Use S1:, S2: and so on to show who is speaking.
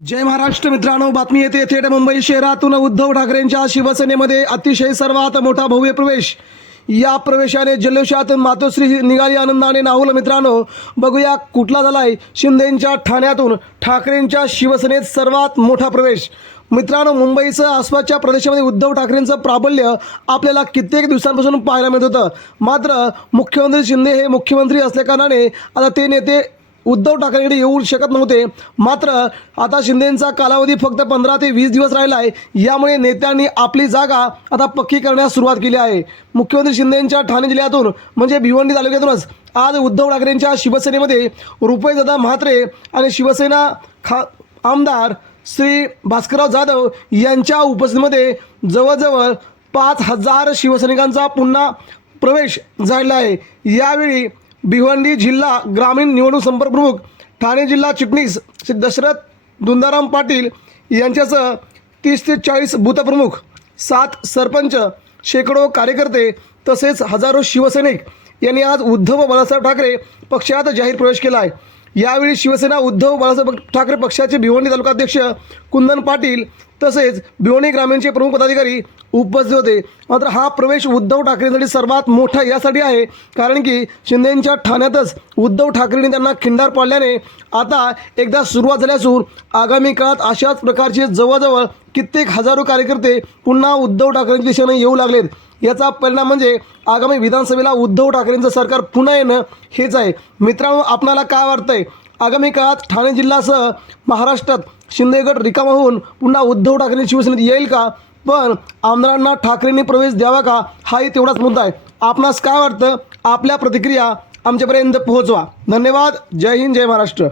S1: जय महाराष्ट्र मित्रांनो बातमी येते थेट मुंबई शहरातून. उद्धव ठाकरेंच्या शिवसेनेमध्ये अतिशय सर्वात मोठा भव्य प्रवेश. या प्रवेशाने जल्लोषातून मातोश्री निघाली आनंदाने. नाहुल मित्रांनो बघूया कुठला झालाय शिंदेंच्या ठाण्यातून. ठाकरेंच्या शिवसेनेत सर्वात मोठा प्रवेश. मित्रांनो मुंबईसह आसपासच्या प्रदेशामध्ये उद्धव ठाकरेंचं प्राबल्य आपल्याला कित्येक दिवसांपासून पाहायला मिळत होतं. मात्र मुख्यमंत्री शिंदे हे मुख्यमंत्री असल्याकारणाने आता ते नेते उद्धव ठाकरेकडे येऊ शकत नव्हते. मात्र आता शिंदेंचा कालावधी फक्त पंधरा ते वीस दिवस राहिला आहे यामुळे नेत्यांनी आपली जागा आता पक्की करण्यास सुरुवात केली आहे. मुख्यमंत्री शिंदेंच्या ठाणे जिल्ह्यातून म्हणजे भिवंडी तालुक्यातूनच आज उद्धव ठाकरेंच्या शिवसेनेमध्ये रुपयेदादा म्हात्रे आणि शिवसेना खा आमदार श्री भास्करराव जाधव यांच्या उपस्थितीमध्ये जवळजवळ पाच हजार शिवसैनिकांचा पुन्हा प्रवेश झाला आहे. यावेळी भिवंडी जिल्हा ग्रामीण निवडणूक संपर्क प्रमुख ठाणे जिल्हा चिटणीस श्री दशरथ दुंदाराम पाटील यांच्यासह तीस ते चाळीस बूथप्रमुख सात सरपंच शेकडो कार्यकर्ते तसेच हजारो शिवसैनिक यांनी आज उद्धव बाळासाहेब ठाकरे पक्षात जाहीर प्रवेश केला आहे यावेळी शिवसेना उद्धव बाळासाहेब ठाकरे पक्षाचे भिवंडी तालुकाध्यक्ष कुंदन पाटील तसेच भिवणी ग्रामीणचे प्रमुख पदाधिकारी उपस्थित होते. मात्र हा प्रवेश उद्धव ठाकरेंसाठी सर्वात मोठा यासाठी आहे. कारण की शिंदेंच्या ठाण्यातच उद्धव ठाकरेंनी त्यांना खिंडार पाडल्याने आता एकदा सुरुवात झाली असून आगामी काळात अशाच प्रकारचे जवळजवळ कित्येक हजारो कार्यकर्ते पुन्हा उद्धव ठाकरेंच्या दिशेने येऊ लागलेत. याचा परिणाम म्हणजे आगामी विधानसभेला उद्धव ठाकरेंचं सरकार पुन्हा येणं हेच आहे. मित्रांनो आपणाला काय वाटतंय? आगामी काळात ठाणे जिल्ह्यासह महाराष्ट्रात शिंदेगड रिकामा होऊन पुन्हा उद्धव ठाकरे शिवसेनेत येईल का? पण आमदारांना ठाकरेंनी प्रवेश द्यावा का? हाही तेवढाच मुद्दा आहे. आपणास काय वाटतं? आपल्या प्रतिक्रिया आमच्यापर्यंत पोहोचवा. धन्यवाद. जय हिंद जय महाराष्ट्र.